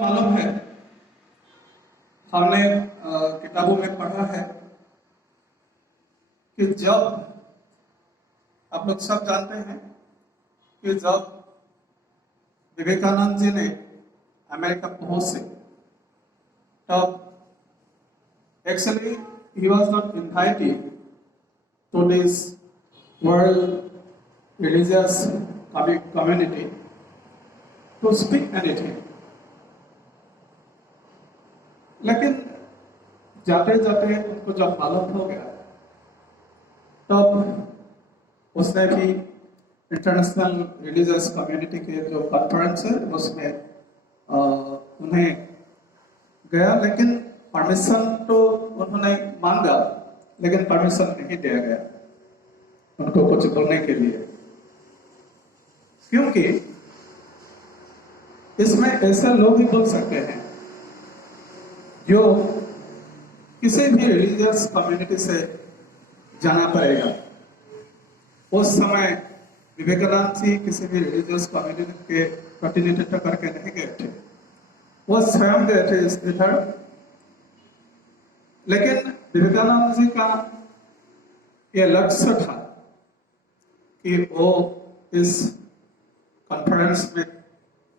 मालूम है, हमने किताबों में पढ़ा है कि जब आप लोग सब जानते हैं कि जब विवेकानंद जी ने अमेरिका पहुंचे तब actually he was not invited to this world religious community to speak anything. लेकिन जाते जाते उनको जब मालूम हो गया तब उसने भी इंटरनेशनल रिलीजियस कम्युनिटी के जो कॉन्फ्रेंस है उसमें उन्हें गया, लेकिन परमिशन तो उन्होंने मांगा लेकिन परमिशन नहीं दिया गया उनको कुछ बोलने के लिए, क्योंकि इसमें ऐसे लोग ही बोल सकते हैं जो किसी भी रिलीजियस कम्युनिटी से जाना पड़ेगा। उस समय विवेकानंद जी किसी भी रिलीजियस कम्युनिटी के प्रतिनिधित्व करके नहीं गए थे, वो स्वयं गए थे इधर। लेकिन विवेकानंद जी का यह लक्ष्य था कि वो इस कॉन्फ्रेंस में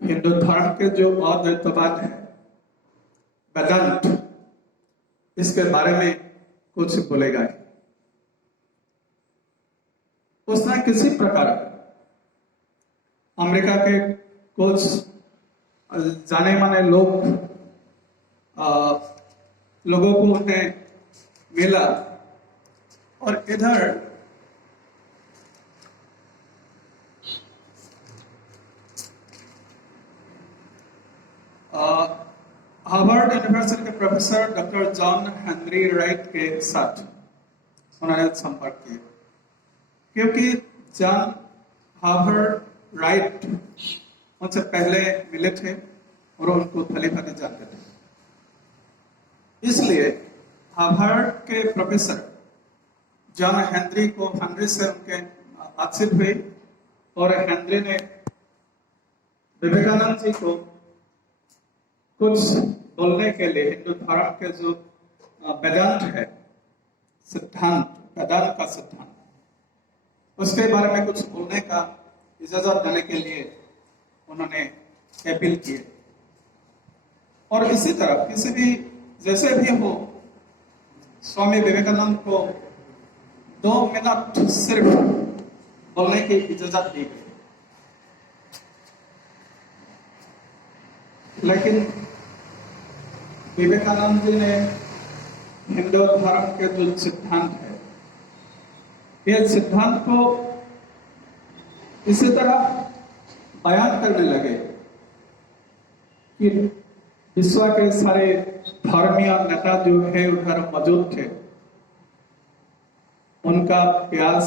हिंदू धर्म के जो अद्वैतवाद है, वेदांत, इसके बारे में कुछ बोलेगा। उसने किसी प्रकार अमेरिका के कुछ जाने माने लोगों को उन्हें मिला और इधर हार्वर्ड यूनिवर्सिटी के professor doctor John Henry right के साथ उन्होंने संपर्क किया, क्योंकि जॉन हार्वर्ड राइट उनसे पहले मिले थे और उनको भली भांति जानते थे। इसलिए हार्वर्ड के प्रोफेसर जॉन हेनरी से उनके बातचीत हुई और हेनरी ने विवेकानंद जी को कुछ बोलने के लिए हिंदू धर्म के जो वेदांत है, सिद्धांत, वेदांत का सिद्धांत, उसके बारे में कुछ बोलने का इजाजत देने के लिए उन्होंने अपील किए। और इसी तरह किसी भी जैसे भी हो, स्वामी विवेकानंद को 2 मिनट सिर्फ बोलने की इजाजत दी गई, लेकिन विवेकानंद जी ने हिंदू धर्म के जो सिद्धांत है, ये सिद्धांत को इसी तरह बयान करने लगे कि विश्व के सारे धर्मीय नेता जो है उधर मौजूद थे, उनका प्यास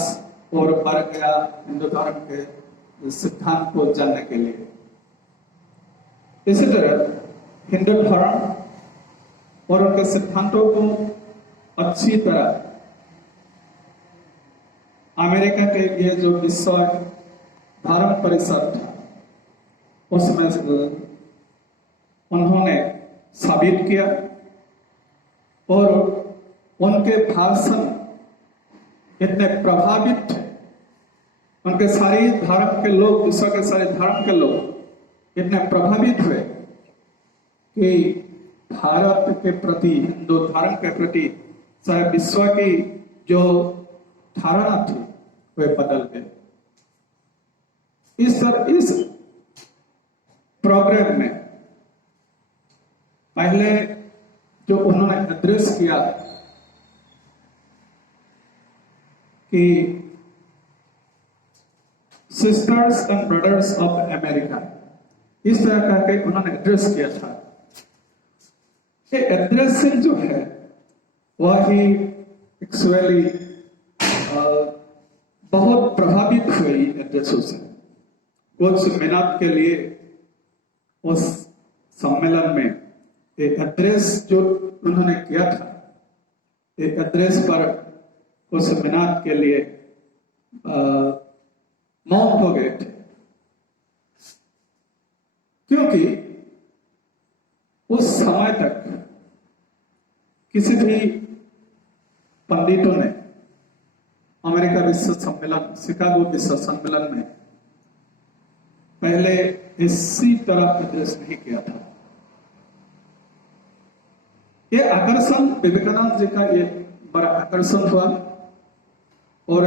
और बढ़ गया हिंदू धर्म के सिद्धांत को जानने के लिए। इसी तरह हिंदू धर्म और उनके सिद्धांतों को अच्छी तरह अमेरिका के ये जो विश्व धर्म परिषद था उसमें उन्होंने साबित किया और उनके भाषण इतने प्रभावित थे, उनके सारे धर्म के लोग, विश्व के सारे धर्म के लोग इतने प्रभावित हुए कि भारत के प्रति, हिंदू धर्म के प्रति सारे विश्व की जो धारणा थी वे बदल गए। इस प्रोग्राम में पहले जो उन्होंने एड्रेस किया कि sisters and brothers of America, इस तरह करके उन्होंने एड्रेस किया था। ये एड्रेसिंग जो है वह ही एक्चुअली बहुत प्रभावित हुई एड्रेसों से। कुछ मिनट के लिए उस सम्मेलन में एक एड्रेस जो उन्होंने किया था, एक एड्रेस पर कुछ मिनट के लिए मौन हो गए थे, क्योंकि समय तक किसी भी पंडितों ने अमेरिका विश्व सम्मेलन, शिकागो विश्व सम्मेलन में पहले इसी तरह एड्रेस नहीं किया था। ये आकर्षण विवेकानंद जी का ये बड़ा आकर्षण हुआ और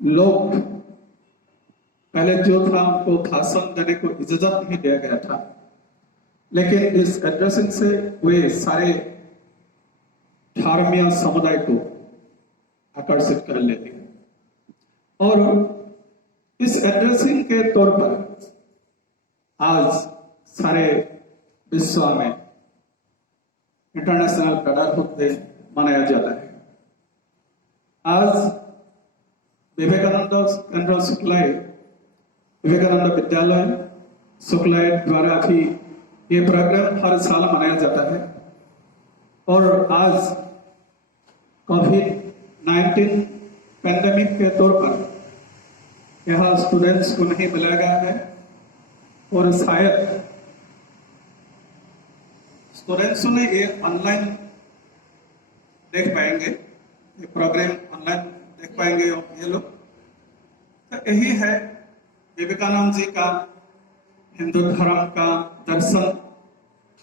लोग पहले जो था उनको भाषण देने को इजाजत नहीं दिया गया था, लेकिन इस एड्रेसिंग से वे सारे धर्मीय समुदाय को आकर्षित कर लेते हैं। और इस एड्रेसिंग के तौर पर आज सारे विश्व में इंटरनेशनल ब्रदरहुड डे मनाया जाता है। आज विवेकानंद केंद्र शुक्लाय, विवेकानंद विद्यालय शुक्लाय द्वारा भी ये प्रोग्राम हर साल मनाया जाता है। और आज कोविड-19 पैंडेमिक के तौर पर यहाँ स्टूडेंट्स को नहीं बुलाया गया है और शायद स्टूडेंट्स ने ये ऑनलाइन देख पाएंगे, ये प्रोग्राम ऑनलाइन देख पाएंगे ये लोग। तो यही है विवेकानंद जी का हिंदू धर्म का दर्शन।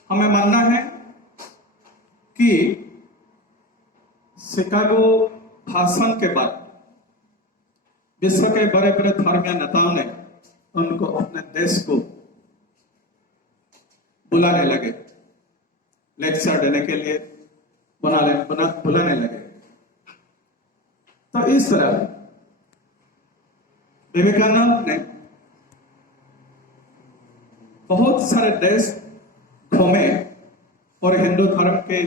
हमें मानना है कि शिकागो भाषण के बाद विश्व के बड़े बड़े धर्मीय नेताओं ने उनको अपने देश को बुलाने लगे, लेक्चर देने के लिए बुलाने लगे। तो इस तरह विवेकानंद ने बहुत सारे देश घूमे और हिंदू धर्म के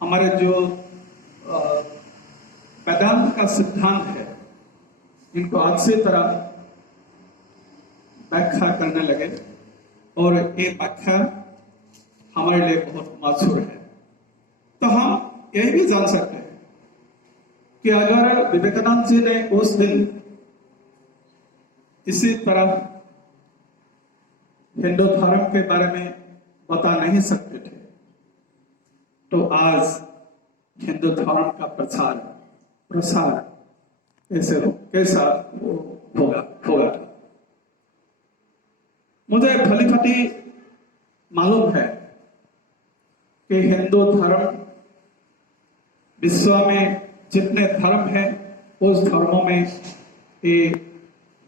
हमारे जो वेदांत का सिद्धांत है इनको अच्छी तरह व्याख्या करने लगे और ये व्याख्या हमारे लिए बहुत मशहूर है। तो हम यही भी जान सकते हैं कि अगर विवेकानंद जी ने उस दिन इसी तरह हिंदू धर्म के बारे में बता नहीं सकते थे, तो आज हिंदू धर्म का प्रसार कैसा होगा। मुझे भली भांति मालूम है कि हिंदू धर्म विश्व में जितने धर्म हैं उस धर्मों में ये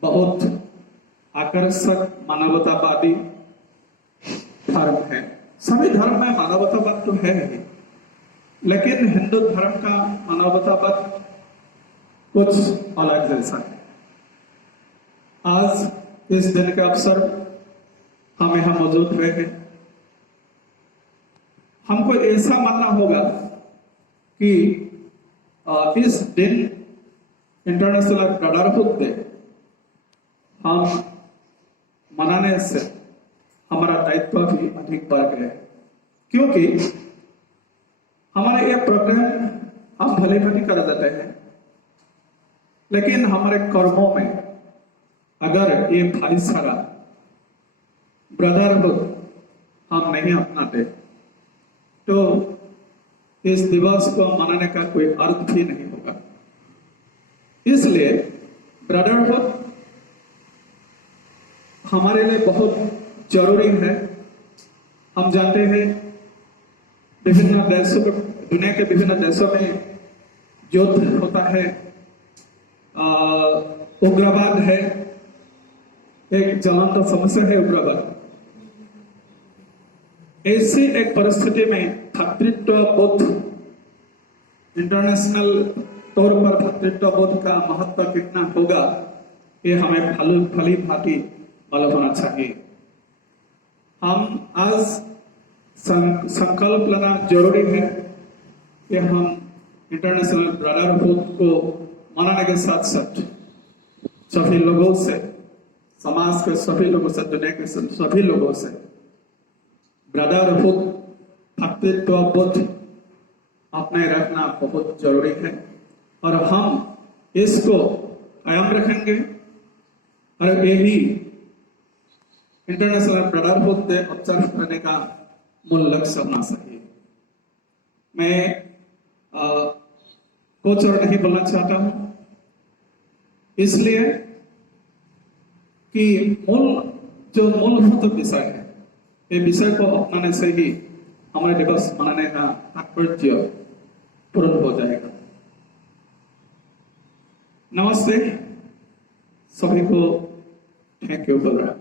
बहुत आकर्षक मानवतावादी धर्म है। सभी धर्म में मानवतावाद तो है ही, लेकिन हिंदू धर्म का मानवतावाद कुछ अलग जैसा है। आज इस दिन के अवसर हम यहाँ मौजूद हुए हैं। हमको ऐसा मानना होगा कि इस दिन इंटरनेशनल ब्रदरहुड डे हम मनाने से हमारा दायित्व भी अधिक बढ़ गया है, क्योंकि हमारा यह प्रोग्राम हम भले भले कर देते हैं, लेकिन हमारे कर्मों में अगर ये भाईचारा ब्रदरहुड हम नहीं अपनाते तो इस दिवस को मनाने का कोई अर्थ भी नहीं होगा। इसलिए ब्रदरहुड हमारे लिए बहुत जरूरी है। हम जानते हैं विभिन्न देशों में, दुनिया के विभिन्न देशों में युद्ध होता है, उग्रवाद है, एक ज्वलंत समस्या है उग्रवाद। ऐसी एक परिस्थिति में भ्रातृत्व बोध, इंटरनेशनल तौर पर भ्रातृत्व बोध का महत्व कितना होगा ये हमें भली भांति मालूम होना चाहिए। हम आज संकल्प लेना जरूरी है कि हम इंटरनेशनल ब्रदरहुड को मनाने के साथ साथ सभी लोगों से, समाज के सभी लोगों से, दुनिया के सभी लोगों से ब्रदरहुड, भ्रातृत्व बोध अपने रखना बहुत जरूरी है। और हम इसको कायम रखेंगे और यही इंटरनेशनल ब्रदरहुड से ऑब्जर्व करने का मूल लक्ष्य होना चाहिए। मैं कुछ और नहीं बोलना चाहता हूं, इसलिए कि मूलभूत विषय है, ये विषय को अपनाने से ही हमारे दिवस मनाने का तात्पर्य पूर्ण हो जाएगा। नमस्ते, सभी को थैंक यू बोल रहा।